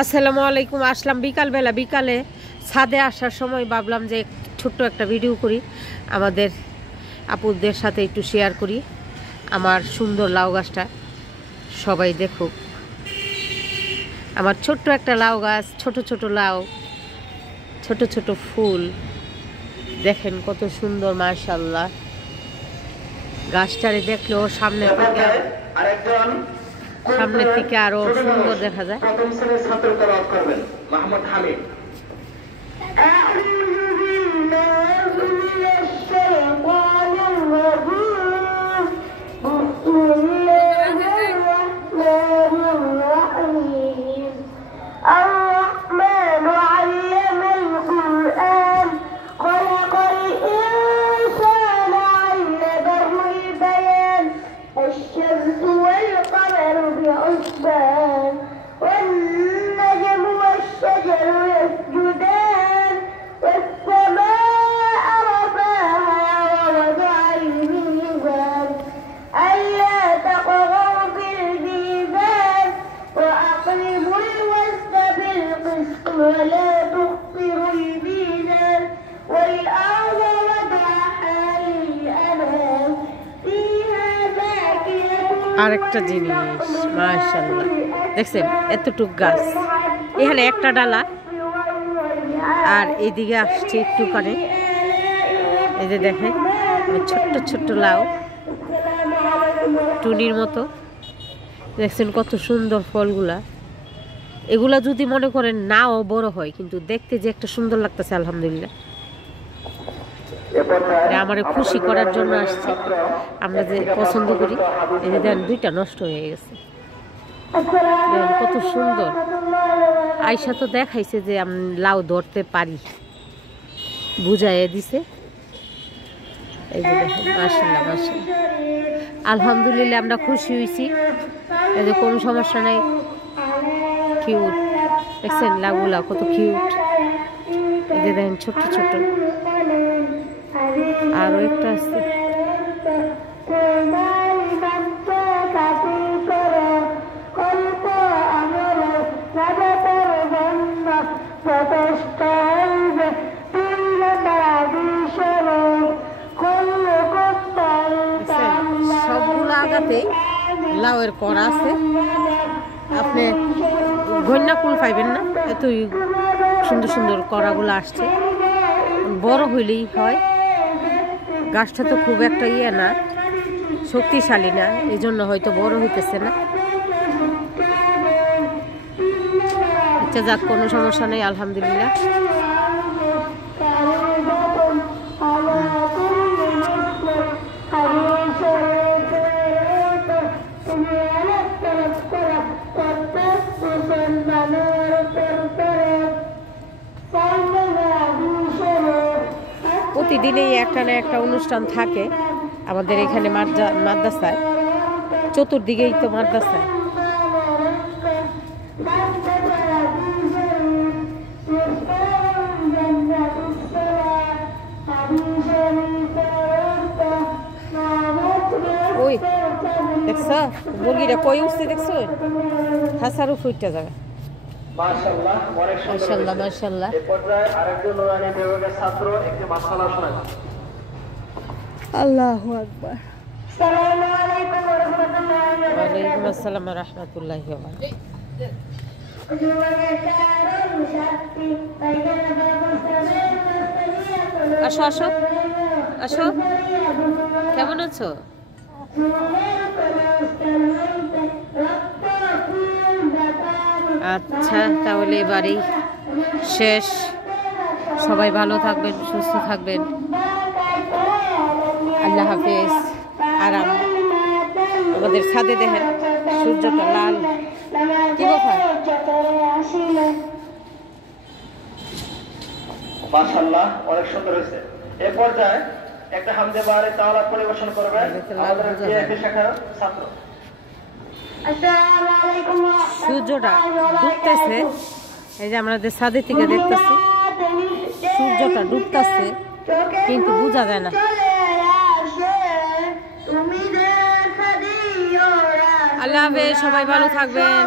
আসসালামু আলাইকুম। আসলাম বিকালে ছাদে আসার সময় ভাবলাম যে ছোট্ট একটা ভিডিও করি, আমাদের আপুদের সাথে একটু শেয়ার করি আমার সুন্দর লাউ গাছটা। সবাই দেখুক আমার ছোট্ট একটা লাউ গাছ, ছোট ছোট লাউ, ছোট ছোট ফুল, দেখেন কত সুন্দর মাশাআল্লাহ। গাছটারে দেখলেও সামনে থেকে আরো সুন্দর দেখা যায়। প্রথম শ্রেণীর ছাত্র তেলাওয়াত করবেন মাহমুদ হামিদ। والنجم والشجر يسجدان والسماء رفعها ووضع الميزان ألا تطغوا في الميزان وأقيموا الوزن بالقسط ولا تخسروا الميزان والأرض وضعها للأنام فيها فاكهة আরেকটা জিনিস মাশাআল্লাহ, দেখছেন এতটুক গাছ, এখানে একটা ডালা আর এইদিকে আসছে একটুখানি। এই যে দেখেন ছোট্ট ছোট্ট লাউ টুনির মতো, দেখছেন কত সুন্দর ফলগুলা। এগুলা যদি মনে করেন নাও বড় হয়, কিন্তু দেখতে যে একটা সুন্দর লাগতেছে আলহামদুলিল্লাহ। আমার খুশি করার জন্য আসছে, আমরা যে পছন্দ করি। এই যে দেখেন দুইটা নষ্ট হয়ে গেছে, কত সুন্দর। আয়শা তো দেখাইছে যে আমি লাউ ধরতে পারি, বুঝাইয়া দিছে। এই যে দেখেন মাশাআল্লাহ মাশাআল্লাহ, আলহামদুলিল্লাহ আমরা খুশি হয়েছি। এই যে কোনো সমস্যা নাই, কিউট দেখছেন লাউগুলা কত কিউট। এই যে দেখেন ছোট্ট ছোট্ট, আরো একটা আছে। সবগুলো আগাতে লাউয়ের করা আছে, আপনি গন্যা কুল পাইবেন না, এতই সুন্দর সুন্দর করাগুলো আসছে। বড় হইলেই হয়, গাছটা তো খুব একটা না, শক্তিশালী না, এই জন্য হয়তো বড় হইতেছে না। আচ্ছা যাক, কোনো সমস্যা নেই আলহামদুলিল্লাহ। প্রতিদিনই একটা না একটা অনুষ্ঠান থাকে আমাদের এখানে মাদ্রাসায়, চতুর্দিকেই তো মাদ্রাসায়। ওই দেখছ মুরগিটা কই উঠছে, দেখছো খাসারও ফুটতে যাবে। মাশাআল্লাহ অনেক সুন্দর মাশাআল্লাহ। এই পর্যায়ে আরেকজন নুরানি বিভাগের ছাত্র একটি মাশাআল্লাহ শোনায়। আল্লাহু আকবার। আসসালামু আলাইকুম ওয়া রাহমাতুল্লাহি ওয়া বারাকাতুহু। ওয়া আলাইকুম আসসালাম ওয়া রাহমাতুল্লাহি ওয়া বারাকাতুহু। আসো আসো আসো, কেমন আছো? আচ্ছা তাহলে এবারেই শেষ, সবাই ভালো থাকবেন, সুস্থ থাকবেন, আল্লাহ হাফেজ। আর আমাদের ছাদে দেখেন সূর্যটা লাল, কি কথা মাশাআল্লাহ অনেক সুন্দর হয়েছে। এই পর্যায়ে একটা হামদে বারে তাওয়ালা পরিবেশন করবেন আমাদের জিএফি শাখার ছাত্র। আসসালামু আলাইকুম। সূর্যটা ডুবতেছে, এই যে আমাদের ছাদে থেকে দেখতেছি সূর্যটা ডুবতেছে, কিন্তু বোঝা যায় না। আল্লাহ হাফেজ, সবাই ভালো থাকবেন।